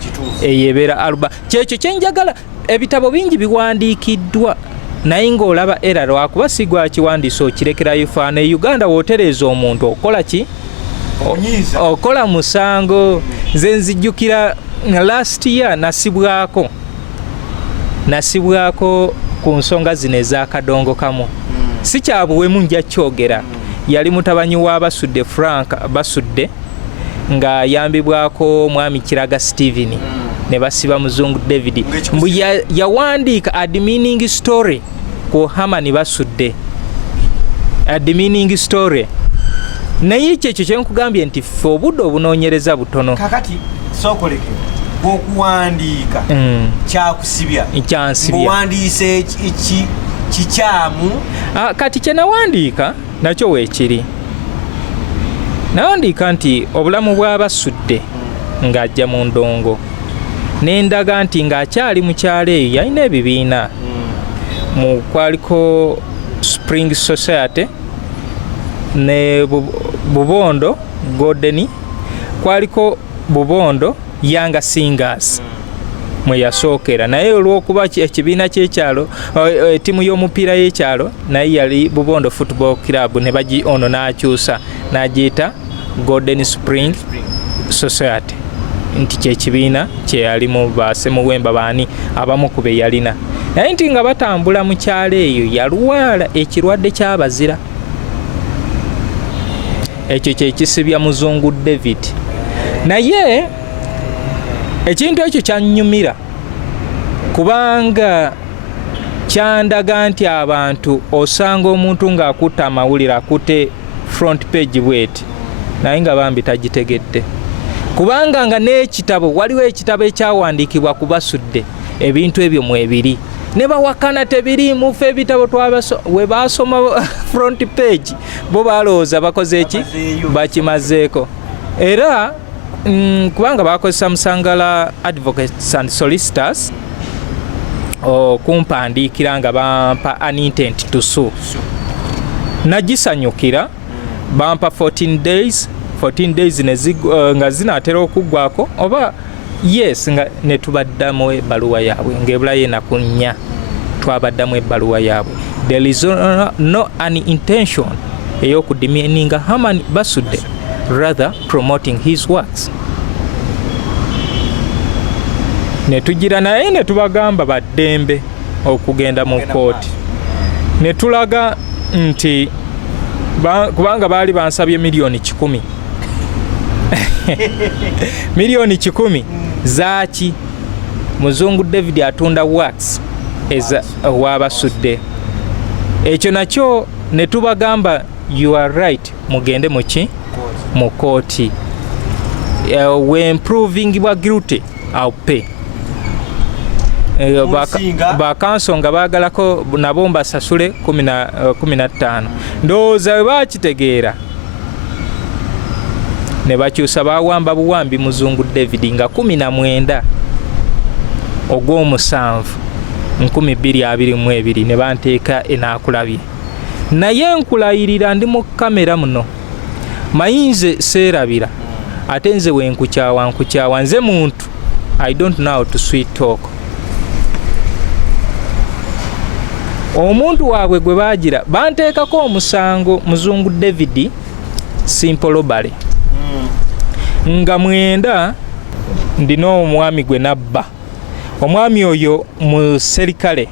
eyebeera album kyekyo kyenjagala ebitabo bingi biwandiikiddwa naye ng'olaba era lwakuba sigwa kiwandiisa okirekerayo faana e Uganda wootereeza omuntu okola ki okola musango nze nzijjukira last year nasibwako ku nsonga zino eza Kadongo Kamu si kyabuwemu nja kyogera yali mutabani wa Basudde Frank Basudde nga yambibwako mwami Kiraga Steven ne basiba muzungu David mbu yawandiika admining story ku Herman Basudde admining story naye kyekyo kyenkugambye nti ffe obudde obunoonyereza butono kakati sokoleke okuwandiika kyakusibya owandiise kikyamu kati kye nawandiika nakyo weekiri nawandiika nti obulamu bwa Basudde ng'ajja mu ndongo nendaga nti ng'akyali mu kyalo eyo yalina ebibiina mu kwaliko Spring Society ne Bubondo Golden kwaliko Bubondo Young Singers mwe yasookera naye olw'okuba ekibiina ky'ekyalo ttiimu y'omupiira y'ekyalo naye yali Bubondo Football Club ne bagi ono n'akyusa n'agiyita Golden Spring Society nti kyekibiina kye yalimu Basemuwemba baani abamu ku be yalina naye nti nga batambula mu kyalo eyo yalwala ekirwadde ky'abazira ekyo kyekisibya muzungu David naye ekintu ekyo kyannyumira kubanga kyandaga nti abantu osanga omuntu ng'akutte amawulire akutte front page bweti naye nga bambi tagitegedde kubanga nga n'ekitabo waliwo ekitabo ekyawandiikibwa ku Basudde ebintu ebyo mwebiri ne bawakana tebiriimu ffe ebitabo we baasoma front page bo balowooza bakoze eki bakimazeeko era kubanga bakozesa Musangala Advocates and Solicitors okumpandiikira nga bampa an intent to sue nagisanyukira bampa 14 days nga zinaatera okuggwako oba yes nga ne tubaddamu ebbaluwa yaabwe ng'ebulayo enaku 4 twabaddamu ebbaluwa yaabwe there is no an intention ey'okudimininga Herman Basudde rather promoting his works ne tugira naye ne tubagamba baddembe okugenda mu kooti ne tulaga nti kubanga baali bansabye miliyoni 10 miliyoni 10 zaaki muzungu David atunda wax wa Basudde ekyo nakyo ne tubagamba you are right mugende mu kooti when proving bwa guilty I'll pay bakansonga baagalako nabo mbasasule 15 ndowooza we bakitegeera ne bakyusa bawamba buwambi muzungu David nga 19 ogw'omusanvu 2022 ne banteeka enaakulabye naye nkulayirira ndi mu kamera muno mayinze seerabira ate nze wenkukyawa nze muntu I don't know how to sweet talk omuntu waabwe gwe baagira banteekako omusango muzungu David simple robbery nga 9 ndina omwami gwe nabba. Omwami oyo mu serikale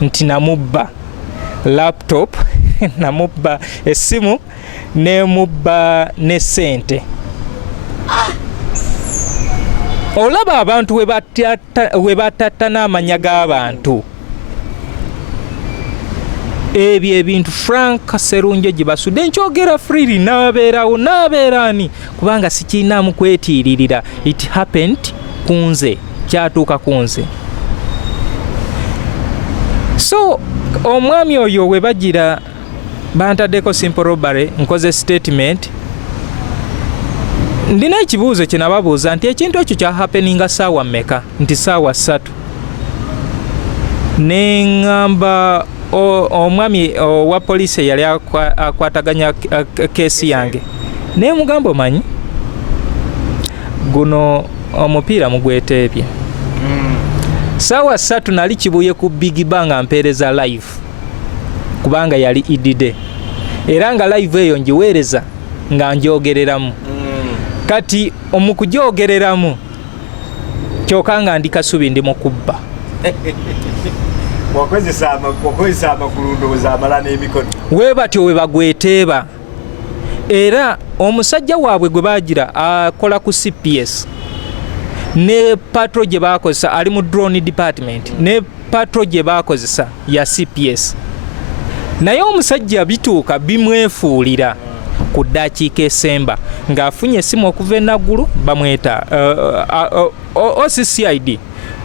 nti namubba laptop namubba essimu nemubba ne sente. Olaba abantu we batatta n'amanya g'abantu. Ebyo ebintu Frank Serunje gye Basudde nkyogera freely n'abeerawo n'abeerani kubanga sikiinaamu kwetiiririra. It happened kunze, kyatuuka kunze. So omwami oyo we bagira bantaddeko simple robbery, nkoze statement. Ndina ekibuuzo kye nababuuza nti ekintu ekyo kya happeninga ssaawa mmeka? Nti ssaawa 3. Ne ngamba omwami wa poliisi yali akwataganya keesi yange. Ne mugamba omanyi guno omupiira mugweteebye. Ssaawa 3 nali kibuye ku Big Bang mpeereza live kubanga yali idide era nga live eyo njiweereza nga njogereramu. Kati omukujoogereramu kyokka nga ndi Kasubi ndi mu kubba. wakozesa amakulu ndowooza amala n'emikono. We batyo we bagweteeba. Era omusajja waabwe gwe baagira akola ku CPS ne patrol gye baakozesa ali mu drone department ne patrol gye baakozesa ya CPS. Naye omusajja bituuka bimwefuulira ku ddakiika esemba ng'afunye essimu okuva enaggulu bamweta OCCID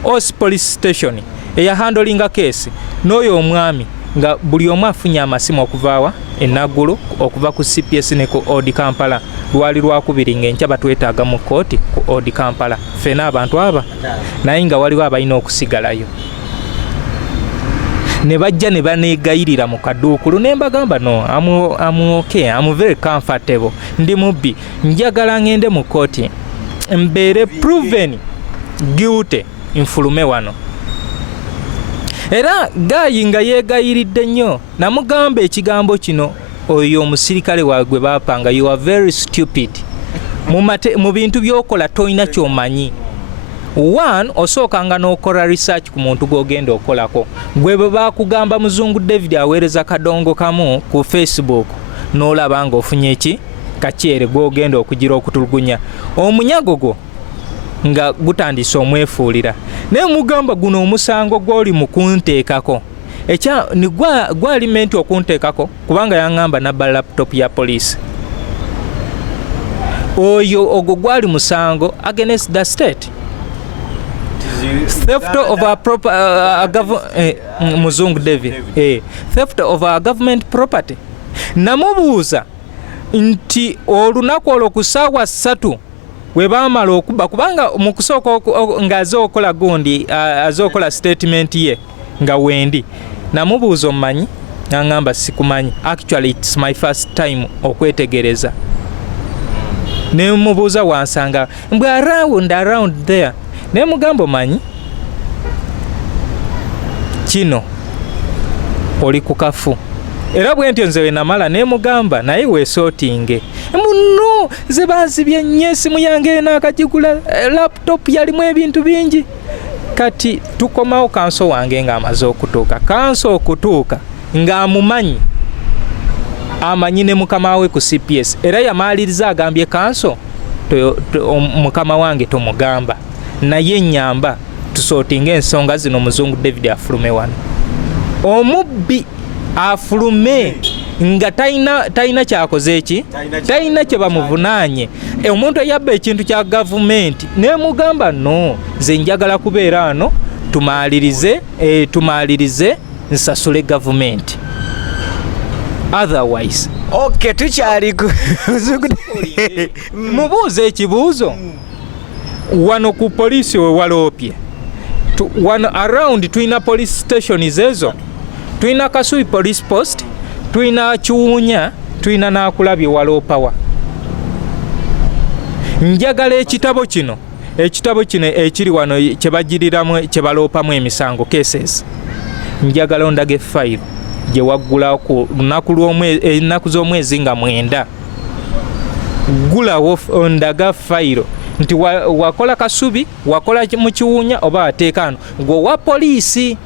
OC police station eyahandolinga keesi n'oyo omwami nga buli omu afunye amasimu okuvaawa enaggulu okuva ku CPS ne ku Odi Kampala. Lwali lwakubiri ng'enkya batwetaaga mu kooti ku Odi Kampala ffena abantu aba naye nga waliwo abalina okusigalayo. Ne bajja ne baneegayirira mu kaduukulu ne mbagamba no I'm okay, I'm very comfortable, ndi mubbi, njagala ngende mu kooti mbeere proven guilty nfulume wano. Era Gayi nga yeegayiridde nnyo namugamba ekigambo kino oyo omusirikale waagwe baapanga, you are very stupid. Mu bintu by'okola toyina ky'omanyi. One, osookanga n'okola research ku muntu gw'ogenda okolako. Gwe bwe baakugamba muzungu David aweereza kadongo kamu ku Facebook n'olaba nga ofunye ki kakyere gw'ogenda okugira okutulugunya omunyago gwo nga gutandise omwefuulira. Naye mugamba guno omusango gw'oli mu kunteekako ni gwali menti okunteekako kubanga yaŋŋamba nabba laptop ya poliisi. Oyo ogwo gwali musango against the state. Theft of our muzungu David theft of our government property. Namubuuza nti olunaku olwo ku ssaawa 3 we baamala okuba kubanga mu kusooka nga azookola gundi azookola statement ye nga wendi. Namubuuza omumanyi? Naŋŋamba sikumanyi. Actually it's my first time okwetegereza. Ne mubuuza wansanga mbwe around there. Ne mugamba omanyi kino oli ku kafu. Era bwe ntyo nze we namala ne mugamba naye weesootinge muno ze baazibye nnyo essimu yange n'akagigula laptop yalimu ebintu bingi. Kati tukomawo kanso wange ng'amaze okutuuka. Kanso okutuuka ng'amumanyi amanyi ne mukama we ku CPS era yamaaliriza agambye kanso mukama wange tomugamba naye nyamba tusootinga ensonga zino muzungu David afulume wano. Omubbi afulume nga taina kyakoze eki taina kye bamuvunaanye. Omuntu eyabba ekintu kya gavumenti ne mugamba no nze njagala kubeera ano tumaalirize nsasule gavumenti otherwise okay tukyali ku mubuuze ekibuuzo wano ku poliisi we waloopye wano around tuyina police stations ezo, tuyina Kasubi police post, tuyina Kiwunya, tuyina Nakulabye waloopawa. Njagala ekitabo kino ekiri wano kye bagiriramu kye baloopamu emisango cases njagala ondage fayiro gye waggulawo ku lunaku ennaku z'omwezi nga 9 gulawo ondaga fayiro nti wakola kasubi wakola mu kiwunya oba wateeka ano gweowa poliisi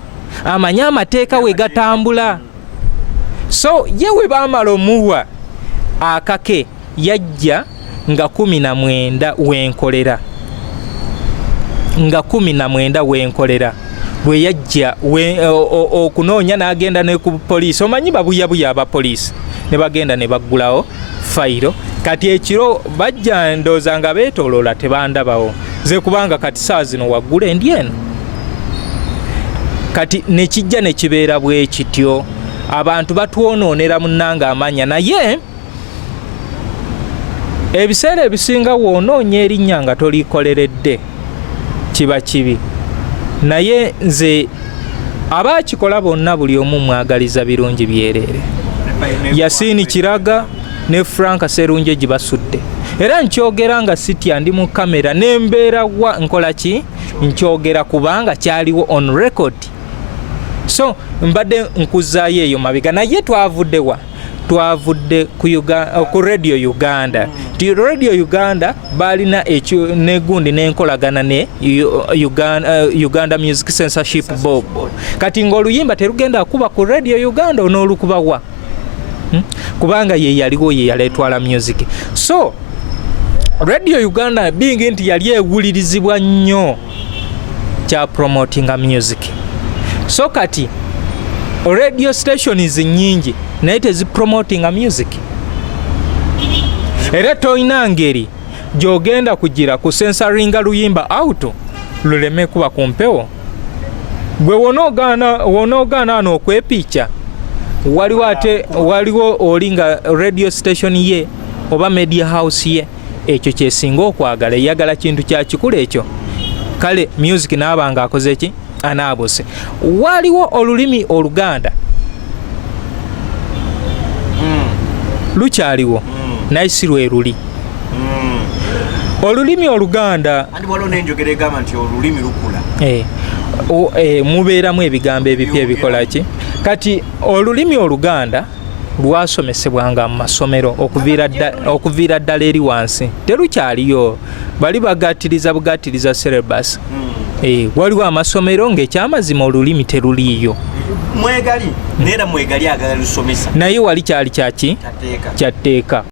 amanye amateeka we gatambula. So ye we baamala omuwa akake yajja nga 19 wenkolera nga 19 wenkolera bwe yajja okunoonya n'agenda ne ku poliisi. Omanyi babuyabuya abapoliisi ne bagenda ne baggulawo fayiro. Kati ekiro bajja ndooza nga beetooloola tebandabawo ze kubanga kati saa zino waggula endi eno. Kati ne kijja ne kibeera bwe kityo abantu batwonoonera munnanga amanya naye ebiseera ebisinga woonoonya erinnya nga tolikoleredde kiba kibi. Naye nze abaakikola bonna buli omu mwagaliza birungi byereere. Yasiini Kiraga ne Frank Serunje Basudde. Era nkyogera nga sitya ndi mu kamera nembeera wa nkola ki nkyogera kubanga kyaliwo on record. So mbadde nkuzaayo eyo mabega naye twavudde ku Radio Uganda. Ti Radio Uganda balina ekyo negundi nenkolagana ne Uganda Music Censorship Board. Kati ng'oluyimba terugenda kuba ku Radio Uganda onoolukubawa. Kubanga ye yaliwo ye yaletwala music. So Radio Uganda being nti yali ewulirizibwa nnyo kya promotinga music. So kati radio stations nyingi naye tezipromotinga music. Era toyina ngeri gy'ogenda kugira ku sensoringa luyimba auto luleme kuba ku mpewo. Gwe wonoogaana ano okwepiica waliwo olinga radio station ye oba media house ye ekyo kyesinga okwagala eyagala kintu kya kikulu ekyo. Kale music n'abanga akoze ki anaabose. Waliwo olulimi Oluganda lukyaliwo naye si lwe luli. Olulimi Oluganda mubeeramu ebigambo ebipya ebikola ki. Kati olulimi Oluganda lwasomesebwanga mu masomero okuviira ddala eri wansi terukyaliyo. Bali bugattiriza syllabus. Waliwo amasomero ng'ekyamazima olulimi teruliiyo. Mwegali neera mwegali agala lusomesa naye wali kyali kyaki kya tteeka.